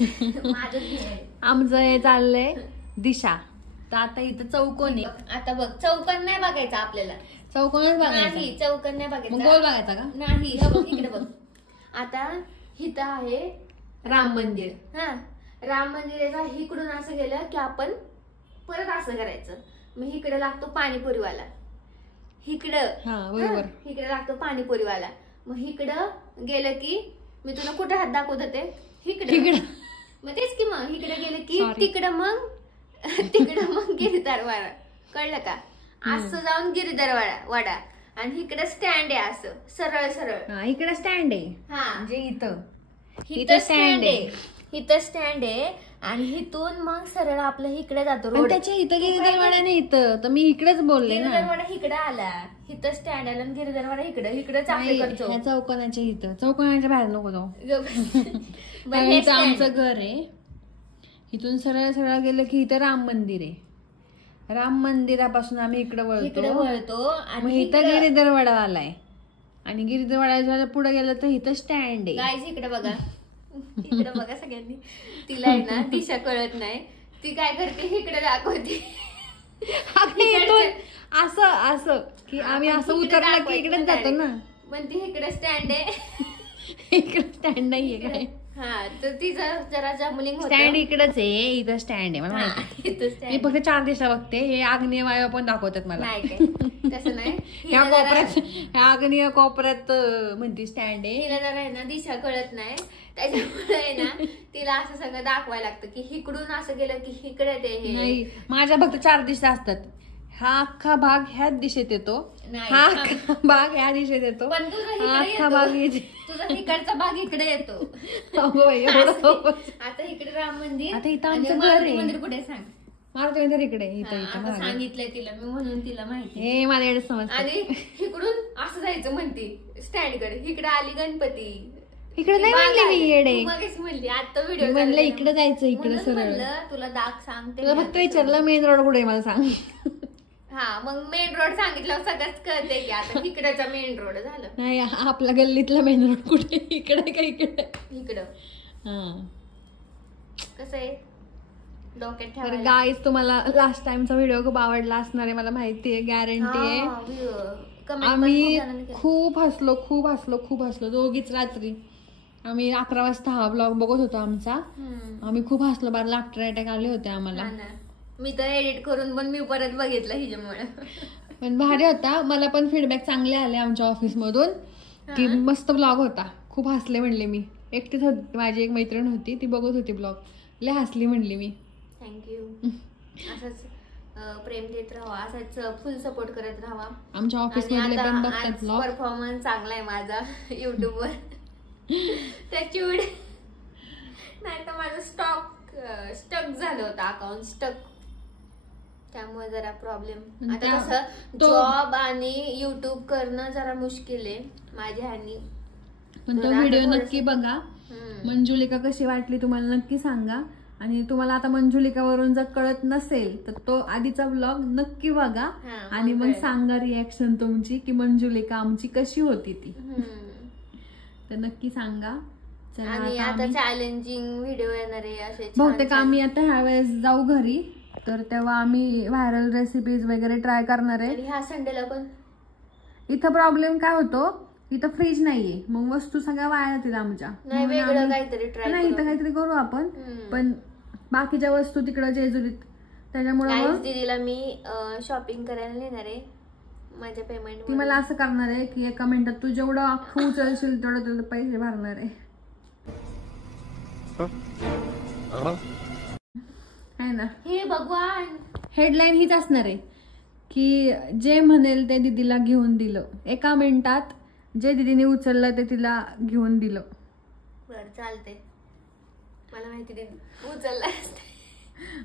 आमचं हे चाललंय दिशा. तर आता इथं चौकोन आहे. आता बघ चौकोन नाही बघायचा आपल्याला, चौकोनच बघायचा. नाही चौकोन नाही बघायचा, गोल बघायचा का? नाही. हे बघ इकडे बघ. आता इथं आहे राम मंदिर. हा, राम मंदिराचा इकडून असं गेलं की आपण परत असं करायचं. मग इकडे लागतो पाणीपुरीवाला, इकडं इकडे लागतो पाणीपुरीवाला. मग इकडं गेलं की मी तुला कुठे हात दाखवत होते, इकडे. मग तेच की मग इकडे गेलं की तिकडं मग गिरधर वाडा. कळलं का? असं जाऊन गिरधर वाडा आणि इकडे स्टँड आहे असं सरळ सरळ. इकडे स्टँड आहे. हा म्हणजे इथं स्टँड आहे, इथं स्टँड आहे. आणि इथून मग सरळ आपलं इकडे जातो रोड. त्याच्या इथं गिरधरवाडा नाही इथं, तर मी इकडेच बोलले ना. गिरधरवाडा इकडे आला, इथं स्टँड आला आणि गिरधरवाडा इकडेच आपल्याकडचं. ह्या चौकोनाच्या इथं, चौकोनाच्या बाहेर नको जाऊ. इथं आमचं घर आहे. इथून सरळ सरळ गेलं की इथं राम मंदिर आहे. राम मंदिरापासून आम्ही इकडे वळतो आणि इथं गिरधरवाडा आलाय. आणि गिरधरवाड्याच्या पुढे गेलं तर इथं स्टँड आहे. गाईज इकडे बघा, इकडे बघा सगळ्यांनी. तिला आहे ना दिशा कळत नाही, ती काय करते इकडे दाखवते. असं की आम्ही असं उतरलं की इकडेच जातो ना. पण ती इकडे स्टँड आहे, इकडे स्टँड नाहीये काय. हा, तर तिचं जरा जमलिंग स्टँड इकडेच आहे, इथं स्टँड आहे मला माहिती. मी फक्त 4 दिशा बघते. हे आग्नेय वायू पण दाखवतात मला. तसं नाही. ह्या आग्नेय कोपऱ्यात म्हणते स्टँड आहे. तिला जरा आहे ना दिशा कळत नाही, त्याच्यामुळे आहे ना तिला असं सगळं दाखवायला लागतं की इकडून असं गेलं की इकडे ते. नाही, माझ्या फक्त 4 दिशा असतात. हा अख्खा भाग ह्याच दिशेत येतो, हा अख्खा भाग ह्या दिशेत येतो, पण अख्खा भाग तुझा तिकडचा भाग इकडे येतो. आता इकडे राम मंदिर, आता इथं आमचं घर आहे. मंदिर कुठे सांग? मारुती मंदिर इकडे. इथं सांगितलंय तिला मी, म्हणून तिला माहिती. हे मला एवढं समज. आणि इकडून असं जायचं म्हणते स्टँड कडे. इकडे आली गणपती. इकडे नाही म्हणले मी येडे, मगच म्हणली आता व्हिडिओ म्हणलं इकडे जायचं, इकडे सरळ. तुला दाग सांगते. तुला फक्त विचारलं मेन रोड कुठे मला सांग. हा, मग मेन रोड सांगितलं सगळंच कळते की आता इकडचा मेन रोड झालं. नाही, आपल्या गल्लीतला मेन रोड कुठे, इकडे का इकडे? इकडं. हा, कसं आहे डोक्यात ठेवा. गाईज, तुम्हाला लास्ट टाइमचा व्हिडिओ खूप आवडला असणार आहे, मला माहितीये, गॅरंटी आहे. आम्ही खूप हसलो दोघीच. रात्री आम्ही 11 वाजता हा ब्लॉग बघत होतो आमचा. आम्ही खूप हसलो, बार लाफ्टर अटॅक आले होते आम्हाला. मी तर एडिट करून पण मी परत बघितलं हिच्यामुळे. पण भारी होता. मला पण फीडबॅक चांगले आले आमच्या ऑफिस मधून की मस्त ब्लॉग होता, खूप हसले म्हणले मी. एकटीच होती, माझी एक मैत्रीण होती, ती बघत होती ब्लॉग, लय हसली म्हणली मी. थँक्यू. असंच प्रेम देत राहा, असंच फुल सपोर्ट करत राहा. आमच्या ऑफिस मधले पण बघतात ब्लॉग. परफॉर्मन्स चांगला आहे माझा युट्यूबवर. त्याच्यामुळे नाही तर माझं स्टक झालं होतं, अकाउंट स्टक. त्यामुळे जरा प्रॉब्लेम. आता कसं जॉब आणि युट्यूब करणं जरा मुश्किल आहे माझ्या ह्यानी. पण तो व्हिडिओ नक्की बघा. मंजुलिका कशी वाटली तुम्हाला नक्की सांगा. आणि तुम्हाला आता मंजुलिकावरून जर कळत नसेल तर तो आधीचा व्लॉग नक्की बघा आणि मग सांगा रिॲक्शन तुमची की मंजुलिका आमची कशी होती ती. तर नक्की सांगा. आणि आता चॅलेंजिंग व्हिडिओ येणार आहे असे. बहुतेक आम्ही आता ह्या वेळेस जाऊ घरी, तर तेव्हा आम्ही व्हायरल रेसिपीज वगैरे ट्राय करणार आहे. ह्या संडेला पण इथं प्रॉब्लेम काय होतो, इथं फ्रीज नाहीये, मग वस्तू सगळ्या वाया जातील आमच्या. वेगळं काहीतरी ट्राय नाही, इथं काहीतरी करू आपण. पण बाकीच्या वस्तू तिकडं जेजुरीत, त्याच्यामुळे दीदीला मी शॉपिंग करायला नेणार आहे. माझ्या पेमेंट ती मला असं करणार आहे की एका मिनिटात तू जेवढं अख्खं उचलशील तेवढं तुला पैसे भरणार आहे ना. हे भगवान, हेडलाईन हीच असणार आहे की जे म्हणेल ते दीदीला घेऊन दिलं. एका मिनिटात जे दीदीने उचललं ते तिला घेऊन दिलं. बरं चालते. मला माहिती दीदी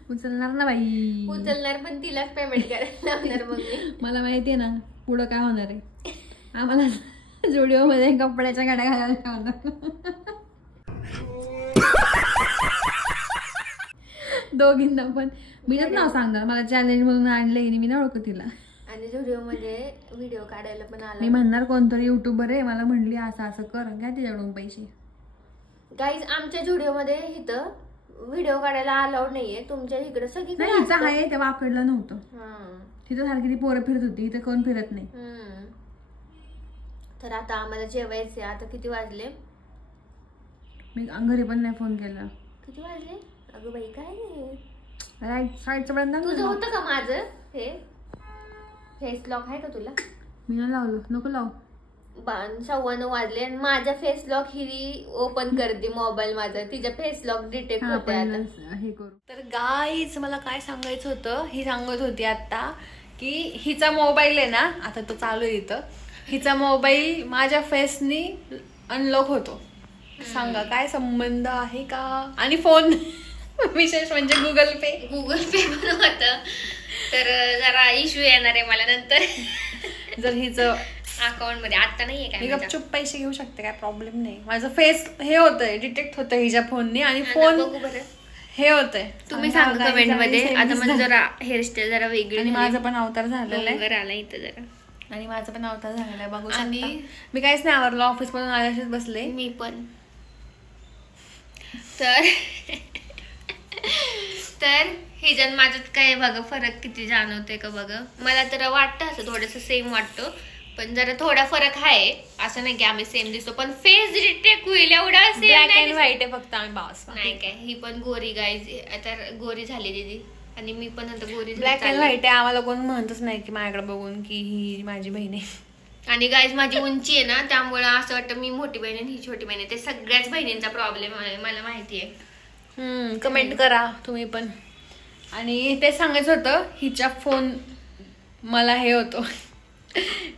उचलणार ना बाई, उचलणार, पण तिलाच पेमेंट करायला लावणार. मग मला माहितीये ना पुढं काय होणार आहे. आम्हाला जुडिओ मध्ये कपड्याच्या गाड्या घालायला होणार दोघींना पण. मी नाव सांगा, मला चॅलेंज म्हणून आणलंय, मी नाही ओळखत तिला. आणि जुडिओ मध्ये व्हिडिओ काढायला पण आला. मी म्हणणार कोणतरी युट्यूबर आहे, मला म्हणली असं असं कर, घ्या तिच्याकडून पैसे. गाईज आमच्या व्हिडिओमध्ये इथं व्हिडिओ काढायला अलाउड नाहीये. तुमच्या इकडे सगळी आहे तेव्हा आकडलं नव्हतं. तिथं सारखी ती पोरं फिरत होती, इथं कोण फिरत नाही. तर आता आम्हाला जेवायचे. आता किती वाजले? मी घरी पण नाही फोन केला. किती वाजले? अगं बाई काय तुझं होतं का माझं हे फेस लॉक आहे का तुला? मी नाही लावलो. नको लाव. 9:15 वाजले आणि माझा फेस लॉक ही ओपन करते मोबाईल माझा. तिचा फेस लॉक डिटेक्ट होते आता हे करू. तर गाईज मला काय सांगायचं होतं, ही सांगत होती आता की हिचा मोबाईल आहे ना, आता तो चालू आहे इथं, हिचा मोबाईल माझ्या फेसनी अनलॉक होतो. सांगा काय संबंध आहे का? आणि फोन विशेष म्हणजे गुगल पे पण होत. तर जरा इश्यू येणार आहे मला नंतर जर हिचं अकाउंट मध्ये. आता नाहीये काय, गपचूप पैसे घेऊ शकते, काय प्रॉब्लेम नाही. माझं फेस हे होतंय डिटेक्ट होतंय हिच्या फोननी आणि फोन हे होतंय. तुम्ही सांगा कमेंट मध्ये. आता म्हणजे जरा हेअरस्टाईल जरा वेगळी आणि माझं पण अवतार झालेलं आहे. आला इथं जरा आणि माझं पण अवतार झालेला आहे बघू. आणि मी काहीच नाही आवरलं, ऑफिस मधून आल्याशीच बसले. मी पण. तर हिजन माझ्यात काय बघा फरक किती जाणवते का बघा. मला तर वाटतं असं थोडंसं सेम वाटतं, पण जरा थोडा फरक आहे. असं नाही की आम्ही सेम दिसतो, पण फेस डिटेक्ट होईल एवढा ब्लॅक अँड व्हाईट आहे फक्त. आम्ही बास नाही काय. ही पण गोरी गाईज आता गोरी झाली दीदी आणि मी पण आता गोरी. ब्लॅक अँड व्हाईट आहे. आम्हाला कोण म्हणतच नाही की माझ्याकडे बघून की ही माझी बहीण आहे. आणि गाईज माझी उंची आहे ना, त्यामुळे असं वाटतं मी मोठी बहीण आणि ही छोटी बहीण आहे. ते सगळ्याच बहिणींचा प्रॉब्लेम आहे, मला माहिती आहे. कमेंट करा तुम्ही पण. आणि ते सांगायचं होतं, हिच्या फोन मला हे होतो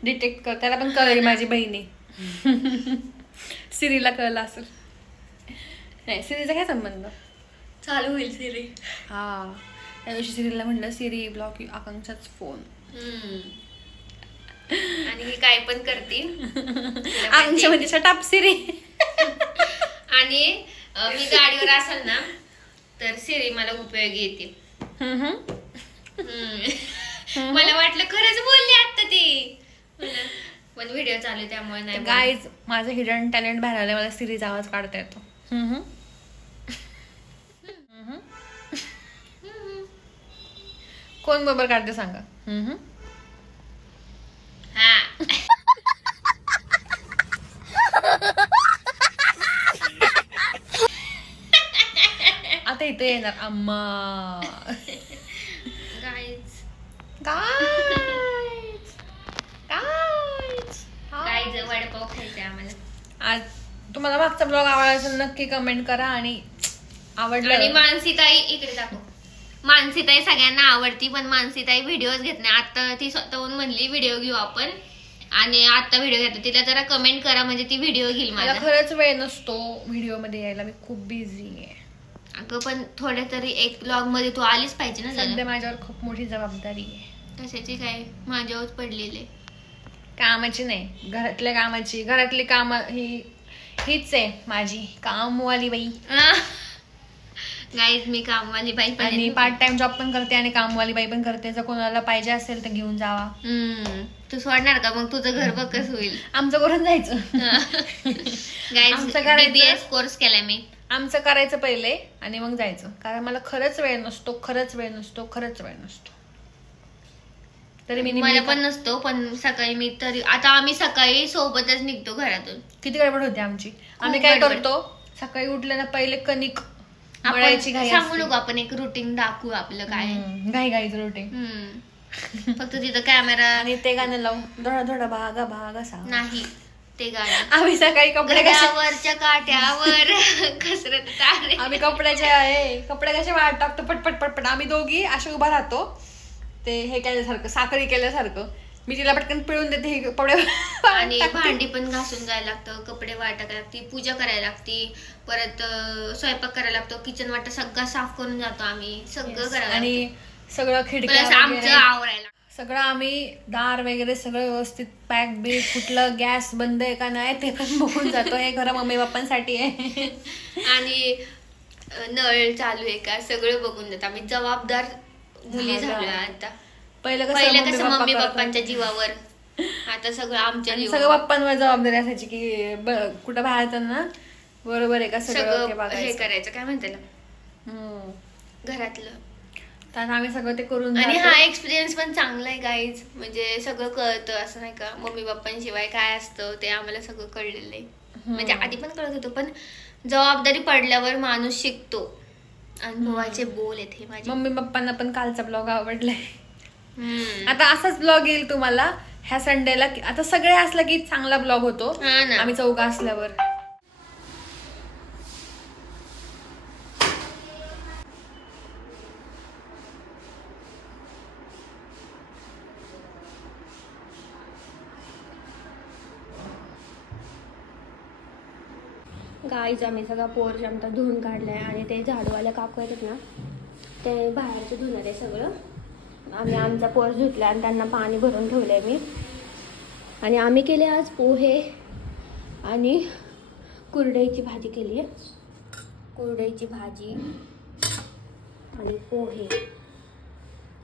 डिटेक्ट कर, त्याला पण कळेल माझी बहिणी. सिरीला कळलं असेल. नाही सिरीचा काय संबंध? चालू होईल सिरी. हा त्या दिवशी सिरीला म्हटलं सिरी ब्लॉक आकांक्षाच फोन. आणि ही काय पण करते आकांक्षा म्हणजे शटाप सिरी. आणि मी गाडीवर असेल ना तर सिरी मला उपयोगी येते. मला वाटलं खरंच बोलली आता ती, पण व्हिडिओ चालू त्यामुळे नाही. गाईज माझं हिडन टॅलेंट बाहेर आलं, मला सिरीचा आवाज काढता येतो. कोण बरोबर काढते सांगा. आता इथे येणार अम्मा. गाईज वडापाव खायचा आम्हाला आज. तुम्हाला मागचा ब्लॉग आवडला नक्की कमेंट करा आणि आवडलं. आणि मानसीताई इकडे दाखव. मानसीताई सगळ्यांना आवडती, पण मानसीताई व्हिडिओज घेत नाही. आता ती स्वतःहून म्हणली व्हिडिओ घेऊ आपण, आणि आता व्हिडिओ घेतो. तिला जरा कमेंट करा म्हणजे ती व्हिडिओ घेईल. मला खरंच वेळ नसतो व्हिडिओ मध्ये यायला, मी खूप बिझी आहे. अगं पण थोड्या तरी एक ब्लॉग मध्ये तू आलीच पाहिजे ना. सध्या माझ्यावर खूप मोठी जबाबदारी आहे. कशाची काय? माझ्यावर पडलेले कामाची नाही, घरातल्या कामाची. घरातली काम हीच आहे माझी कामवाली बाई. गाईज मी कामवाली बाई पण, आणि पार्ट टाइम जॉब पण करते आणि कामवाली बाई पण करते. जर कोणाला पाहिजे असेल तर घेऊन जावा. तू सोडणार का मग? तुझं घर बघ कसं होईल. आमचं करून जायचं. गाईज DBS कोर्स केलाय मी. आमचं करायचं पहिले आणि मग जायचं, कारण मला खरंच वेळ नसतो. तरी मला पण नसतो, पण सकाळी मी तरी आता आम्ही सकाळी सोबतच निघतो घरातून. किती गडबड होते आमची. आम्ही काय करतो, सकाळी उठले ना पहिले कणिक मळायची घाई. सांगू नको आपण एक रुटीन दाखवू आपलं काय घाईचं रुटीन. फक्त तिथं कॅमेरा आणि ते गाणं लावून धडा धडा भागा भागा सा नाही ते गाणं. आम्ही सकाळी कपड्यावरच्या काट्यावर कसरत. आम्ही कपडे कसे वाट टाकतो पटपट पटपट. आम्ही दोघी असे उभा राहतो, ते हे केल्यासारखं साखरी केल्यासारखं. मी तिला पटकन पिळून देते हे कपडे. आणि भांडी पण घासून जायला लागतं, कपडे वाटायला लागते, पूजा करायला लागते, परत स्वयंपाक करायला लागतो, किचन वाटा सगळं साफ करून जातो आम्ही. सगळं करायला आणि सगळं खिडक्या आमचं आवरायला सगळं. आम्ही दार वगैरे सगळं व्यवस्थित पॅक बी, कुठलं गॅस बंद आहे का नाही ते पण बघून जातो. हे खरं मम्मी पप्पांसाठी आहे. आणि नळ चालू आहे का सगळं बघून जातो. आम्ही जबाबदार मुली झालोय आता. पहिलं कसं मम्मी पप्पांच्या जीवावर, आता सगळं आमच्या सगळं पप्पांवर जबाबदारी असायची की कुठं बाहेर ना बरोबर आहे का सगळं हे करायचं, काय म्हणते घरातलं. तर आम्ही सगळं ते करून, आणि हा एक्सपिरियन्स पण चांगला आहे गाईज, म्हणजे सगळं कळतं. असं नाही का मम्मी पप्पांशिवाय काय असतं ते आम्हाला सगळं कळलेलं आहे. म्हणजे आधी पण कळत होतं, पण जबाबदारी पडल्यावर माणूस शिकतो. अनुभवाचे बोल आहेत हे माझे. मम्मी पप्पांना पण कालचा ब्लॉग आवडलाय. आता असाच ब्लॉग येईल तुम्हाला ह्या संडेला. आता सगळे असलं की चांगला ब्लॉग होतो आम्ही चौघा असल्यावर. गाईज आम्ही सगळा पोर्च आमचा धुवून काढलाय आणि ते झाडूवाल्या काकू येतात ना ते बाहेरचं धुणार आहे सगळं. आम्ही आमचा पोर्च धुतला आणि त्यांना पाणी भरून ठेवलंय मी. आणि आम्ही केले आज पोहे आणि कुरडईची भाजी केली आहे. कुरडईची भाजी आणि पोहे.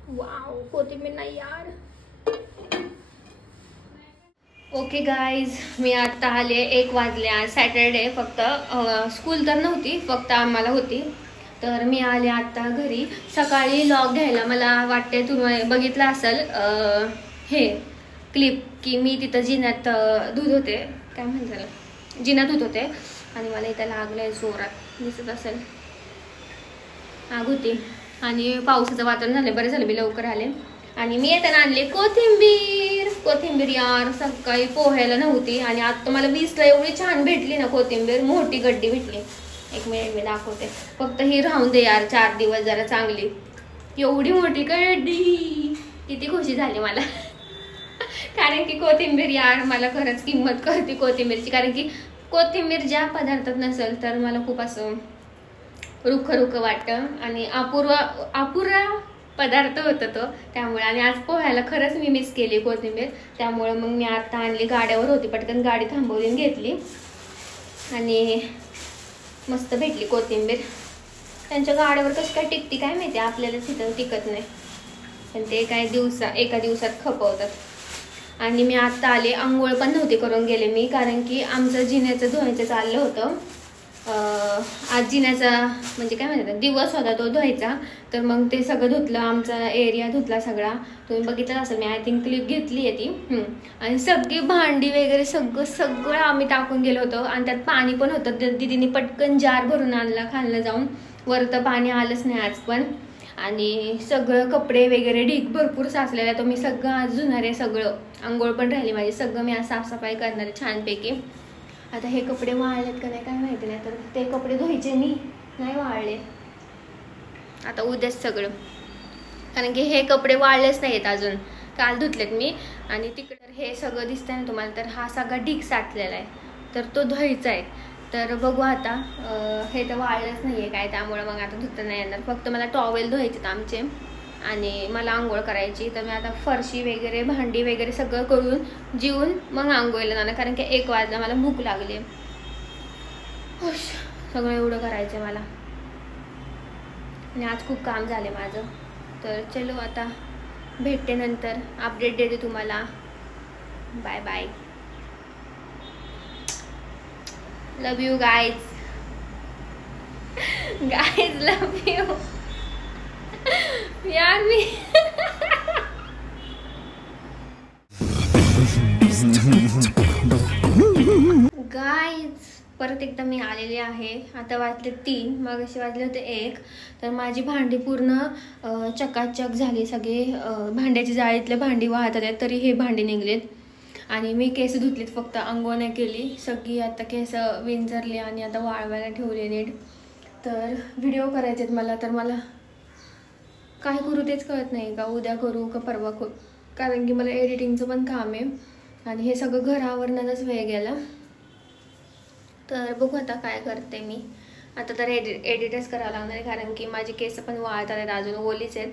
वाव, कोथिंबीर नाही यार. ओके गाईज, मी आता आले 1 वाजले. आज सॅटरडे, फक्त स्कूल तर नव्हती, फक्त आम्हाला होती. तर मी आले आता घरी. सकाळी लॉग घ्यायला मला वाटते तुम्ही बघितलं असेल हे क्लिप की मी तिथं जिन्यात धुत होते, काय म्हणतात जिन्यात धुत होते आणि मला इथं लागलंय जोरात, दिसत असेल आग होती. आणि पावसाचं वातावरण झालं, बरं झालं मी लवकर आले. आणि मी येताना आणले कोथिंबीर यार, सकाळी पोहायला नव्हती आणि आता मला 20ला एवढी छान भेटली ना कोथिंबीर, मोठी गड्डी भेटली. 1 मिनिट मी दाखवते, फक्त ही राहून दे यार 4 दिवस जरा चांगली. एवढी मोठी गड्डी, किती खुशी झाली मला. कारण की कोथिंबीर यार, मला खरंच किंमत कळते कोथिंबीरची. कारण की कोथिंबीर ज्या पदार्थात नसेल तर मला खूप असं रुख वाटतं आणि अपुरा पदार्थ होता तो, त्यामुळे. आणि आज पोहायला खरंच मी मिस केली कोथिंबीर, त्यामुळे मग मी आता आणली. गाड्यावर होती, पटकन गाडी थांबवली घेतली आणि मस्त भेटली कोथिंबीर. त्यांच्या गाड्यावर कसं काय टिकती काय माहिती, आपल्याला तिथं टिकत नाही, पण ते काय एका दिवसात खपवतात. आणि मी आता आले, आंघोळ पण नव्हती करून गेले मी, कारण की आमचं जिन्याचं धुवायचं चाललं होतं. आज जिन्याचा म्हणजे काय म्हणतात दिवस होता तो धुवायचा, तर मग ते सगळं धुतलं, आमचा एरिया धुतला सगळा. तुम्ही बघितलं असेल, मी आय थिंक क्लिप घेतली आहे ती. आणि सगळी भांडी वगैरे सगळं आम्ही टाकून गेलो होतो आणि त्यात पाणी पण होतं. दीदीने पटकन जार भरून आणला खाल्लं जाऊन, वर तर पाणी आलंच नाही आज पण. आणि सगळं कपडे वगैरे ढीग भरपूर साचलेला, तो मी सगळं आज धुणार आहे. सगळं आंघोळ पण राहिली माझी, सगळं मी आज साफसफाई करणार आहे छानपैकी. आता हे कपडे वाळलेत का नाही काय माहिती नाही, तर ते कपडे धुवायचे मी नाही वाळले आता उद्याच सगळं, कारण की हे कपडे वाळलेच नाहीत अजून, काल धुतलेत मी. आणि तिकडे हे सगळं दिसतंय ना तुम्हाला, तर हा सगळा ढीग साठलेला आहे, तर तो धुवायचा आहे. तर बघू आता, हे तर वाळलंच नाही आहे काय, त्यामुळे मग आता धुता नाही येणार. फक्त मला टॉवेल धुवायचे आमचे आणि मला आंघोळ करायची. तर मी आता फरशी वगैरे भांडी वगैरे सगळं करून जेवून मग आंघोळीला जाणार, कारण की 1 वाजता मला भूक लागली. सगळं एवढं करायचं आहे मला आणि आज खूप काम झाले माझं. तर चलो आता भेटते, नंतर अपडेट देते तुम्हाला. Bye bye, love you guys, love you यार. मी गाईज परत एकदा मी आलेले आहे. आता वाजले 3, मग असे वाजले होते 1. तर माझी भांडी पूर्ण चकाचक झाली, सगळे भांड्याची जाळीतले भांडी वाहतात आहेत, तरी हे भांडी निघलेत. आणि मी केस धुतलीत, फक्त अंघोळ नाही केली. सगळी आता केस विंचरली आणि आता वाळवायला ठेवले नीट. तर व्हिडिओ करायचे आहेत मला, तर मला काय करू तेच कळत नाही, का उद्या करू का परवा करू, कारण की मला एडिटिंगचं पण काम आहे आणि हे सगळं घर आवरण्याचाच वेळ गेला. तर बघू आता काय करते मी. आता तर एडिटच करावं लागणार आहे, कारण की माझे केस पण वाळतात आहेत, अजून ओलीच आहेत.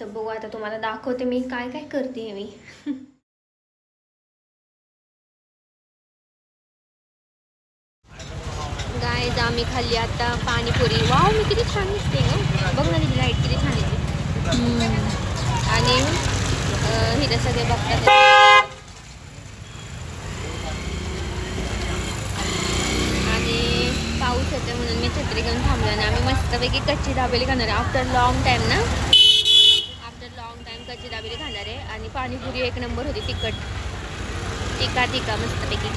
तर बघू आता, तुम्हाला दाखवते मी काय काय करते मी. गाईज आम्ही खाल्ली आता पाणीपुरी. वाव, मी किती छान दिसते ग, बघ ना लाईट किती छान येते. आणि हिला सगळे बघतात. आणि मस्तपैकी कच्ची दाबेली खाणार आहे आफ्टर लॉंग टाइम ना. आफ्टर लॉंग टाइम कच्ची दाबेली खाणार आहे. आणि पाणीपुरी एक नंबर होती, तिखट तिखा मस्तपैकी.